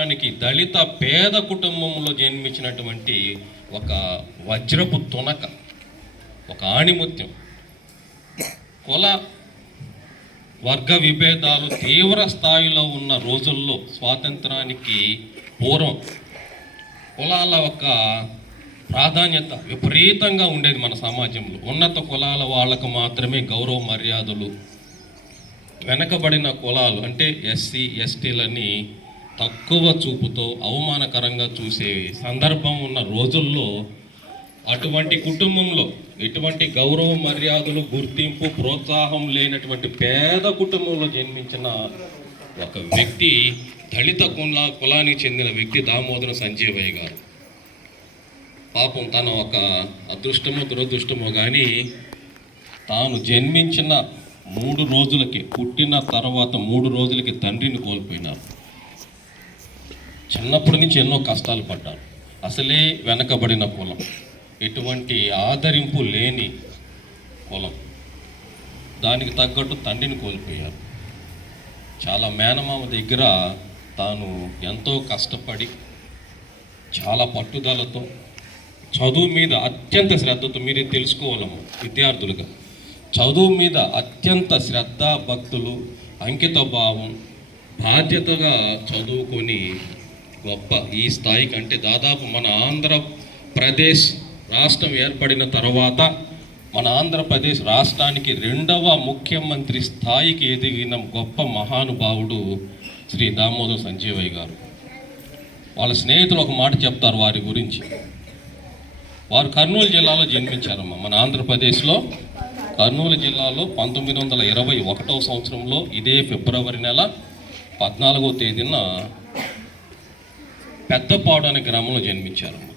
స్వాతంత్రానికి దళిత పేద కుటుంబంలో జన్మించినటువంటి ఒక వజ్రపు తునక, ఒక ఆణిముత్యం. కుల వర్గ విభేదాలు తీవ్ర స్థాయిలో ఉన్న రోజుల్లో, స్వాతంత్రానికి పూర్వం కులాల యొక్క ప్రాధాన్యత విపరీతంగా ఉండేది మన సమాజంలో. ఉన్నత కులాల వాళ్ళకు మాత్రమే గౌరవ మర్యాదలు, వెనకబడిన కులాలు అంటే ఎస్సీ ఎస్టీలని తక్కువ చూపుతో అవమానకరంగా చూసే సందర్భం ఉన్న రోజుల్లో అటువంటి కుటుంబంలో ఎటువంటి గౌరవ మర్యాదలు, గుర్తింపు, ప్రోత్సాహం లేనటువంటి పేద కుటుంబంలో జన్మించిన ఒక వ్యక్తి, దళిత కులానికి చెందిన వ్యక్తి దామోదరం సంజీవయ్య గారు. పాపం తన ఒక అదృష్టమో దురదృష్టమో కానీ తాను జన్మించిన 3 రోజులకి, పుట్టిన తర్వాత 3 రోజులకి తండ్రిని కోల్పోయినారు. చిన్నప్పటి నుంచి ఎన్నో కష్టాలు పడ్డారు. అసలే వెనకబడిన కులం, ఎటువంటి ఆదరింపు లేని కులం, దానికి తగ్గట్టు తండ్రిని కోల్పోయారు. చాలా మేనమామ దగ్గర తాను ఎంతో కష్టపడి చాలా పట్టుదలతో చదువు మీద అత్యంత శ్రద్ధతో, మీరే తెలుసుకోవాలము విద్యార్థులుగా, చదువు మీద అత్యంత శ్రద్ధ, భక్తులు, అంకిత భావం, బాధ్యతగా చదువుకొని గొప్ప ఈ స్థాయికి, అంటే దాదాపు మన ఆంధ్రప్రదేశ్ రాష్ట్రం ఏర్పడిన తర్వాత మన ఆంధ్రప్రదేశ్ రాష్ట్రానికి 2వ ముఖ్యమంత్రి స్థాయికి ఎదిగిన గొప్ప మహానుభావుడు శ్రీ దామోదరం సంజీవయ్య గారు. వాళ్ళ స్నేహితులు ఒక మాట చెప్తారు వారి గురించి. వారు కర్నూలు జిల్లాలో జన్మించారమ్మ. మన ఆంధ్రప్రదేశ్లో కర్నూలు జిల్లాలో 1921వ సంవత్సరంలో ఇదే ఫిబ్రవరి నెల 14వ తేదీన పెద్దపాడు అనే గ్రామంలో జన్మించారమ్మ.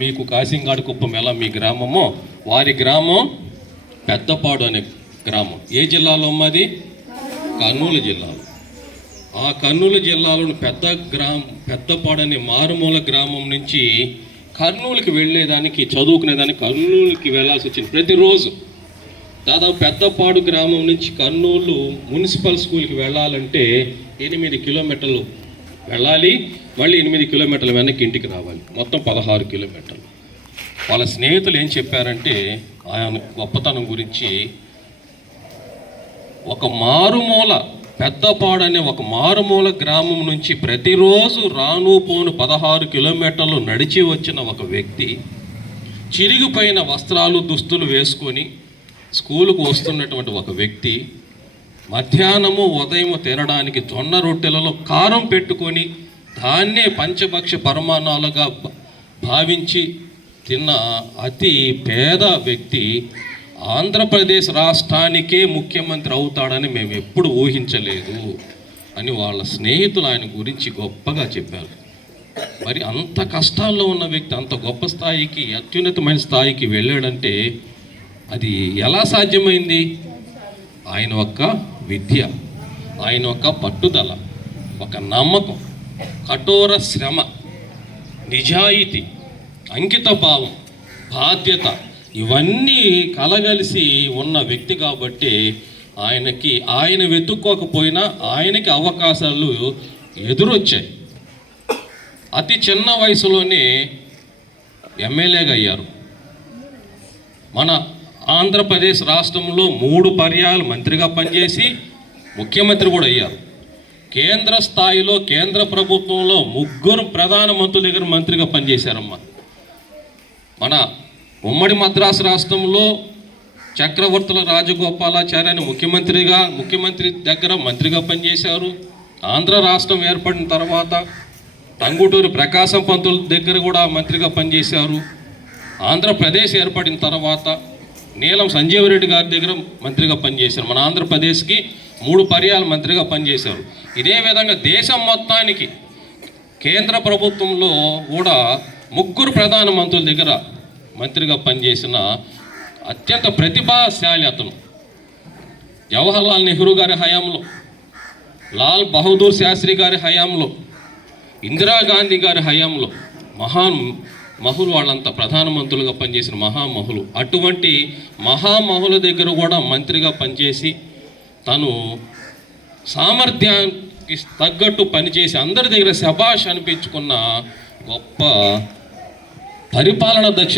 మీకు కాసింగాడి కుప్పం ఎలా మీ గ్రామమో, వారి గ్రామం పెద్దపాడు అనే గ్రామం. ఏ జిల్లాలో మాది? కర్నూలు జిల్లాలో. ఆ కర్నూలు జిల్లాలోని పెద్దపాడు అనే మారుమూల గ్రామం నుంచి కర్నూలుకి వెళ్ళేదానికి, చదువుకునేదానికి కర్నూలుకి వెళ్ళాల్సి వచ్చింది. ప్రతిరోజు దాదాపు పెద్దపాడు గ్రామం నుంచి కర్నూలు మున్సిపల్ స్కూల్కి వెళ్ళాలంటే 8 కిలోమీటర్లు వెళ్ళాలి, మళ్ళీ 8 కిలోమీటర్ల వెనక్కి ఇంటికి రావాలి. మొత్తం 16 కిలోమీటర్లు. వాళ్ళ స్నేహితులు ఏం చెప్పారంటే ఆయన గొప్పతనం గురించి, ఒక మారుమూల పెద్దపాడు అనే ఒక మారుమూల గ్రామం నుంచి ప్రతిరోజు రాను పోను 16 కిలోమీటర్లు నడిచి వచ్చిన ఒక వ్యక్తి, చిరిగిపోయిన వస్త్రాలు, దుస్తులు వేసుకొని స్కూలుకు వస్తున్నటువంటి ఒక వ్యక్తి, మధ్యాహ్నము ఉదయం తినడానికి జొన్న రొట్టెలలో కారం పెట్టుకొని దాన్నే పంచభక్ష పరమాణాలుగా భావించి తిన్న అతి పేద వ్యక్తి ఆంధ్రప్రదేశ్ రాష్ట్రానికే ముఖ్యమంత్రి అవుతాడని మేము ఎప్పుడు ఊహించలేదు అని వాళ్ళ స్నేహితులు ఆయన గురించి గొప్పగా చెప్పారు. మరి అంత కష్టాల్లో ఉన్న వ్యక్తి అంత గొప్ప స్థాయికి, అత్యున్నతమైన స్థాయికి వెళ్ళాడంటే అది ఎలా సాధ్యమైంది? ఆయన యొక్క విద్య, ఆయన యొక్క పట్టుదల, ఒక నమ్మకం, కఠోర శ్రమ, నిజాయితీ, అంకిత భావం, బాధ్యత, ఇవన్నీ కలగలిసి ఉన్న వ్యక్తి కాబట్టి ఆయన వెతుక్కోకపోయినా ఆయనకి అవకాశాలు ఎదురొచ్చాయి. అతి చిన్న వయసులోనే ఎమ్మెల్యేగా అయ్యారు. మన ఆంధ్రప్రదేశ్ రాష్ట్రంలో 3 పర్యాయాలు మంత్రిగా పనిచేసి ముఖ్యమంత్రి కూడా అయ్యారు. కేంద్ర స్థాయిలో కేంద్ర ప్రభుత్వంలో 3 ప్రధానమంత్రుల దగ్గర మంత్రిగా పనిచేశారమ్మా. మన ఉమ్మడి మద్రాసు రాష్ట్రంలో చక్రవర్తుల రాజగోపాలాచారి అని ముఖ్యమంత్రి దగ్గర మంత్రిగా పనిచేశారు. ఆంధ్ర రాష్ట్రం ఏర్పడిన తర్వాత టంగుటూరి ప్రకాశం పంతుల దగ్గర కూడా మంత్రిగా పనిచేశారు. ఆంధ్రప్రదేశ్ ఏర్పడిన తర్వాత నీలం సంజీవరెడ్డి గారి దగ్గర మంత్రిగా పనిచేశారు. మన ఆంధ్రప్రదేశ్కి 3 పర్యాయాలు మంత్రిగా పనిచేశారు. ఇదే విధంగా దేశం మొత్తానికి కేంద్ర ప్రభుత్వంలో కూడా 3 ప్రధానమంత్రుల దగ్గర మంత్రిగా పనిచేసిన అత్యంత ప్రతిభాశాలి అతను. జవహర్లాల్ నెహ్రూ గారి హయాంలో, లాల్ బహదూర్ శాస్త్రి గారి హయాంలో, ఇందిరాగాంధీ గారి హయాంలో మహులు వాళ్ళంతా ప్రధానమంత్రులుగా పనిచేసిన మహామహులు. అటువంటి మహామహుల దగ్గర కూడా మంత్రిగా పనిచేసి తను తగ్గట్టు పనిచేసి అందరి దగ్గర శభాష్ అనిపించుకున్న గొప్ప పరిపాలన దక్షిణ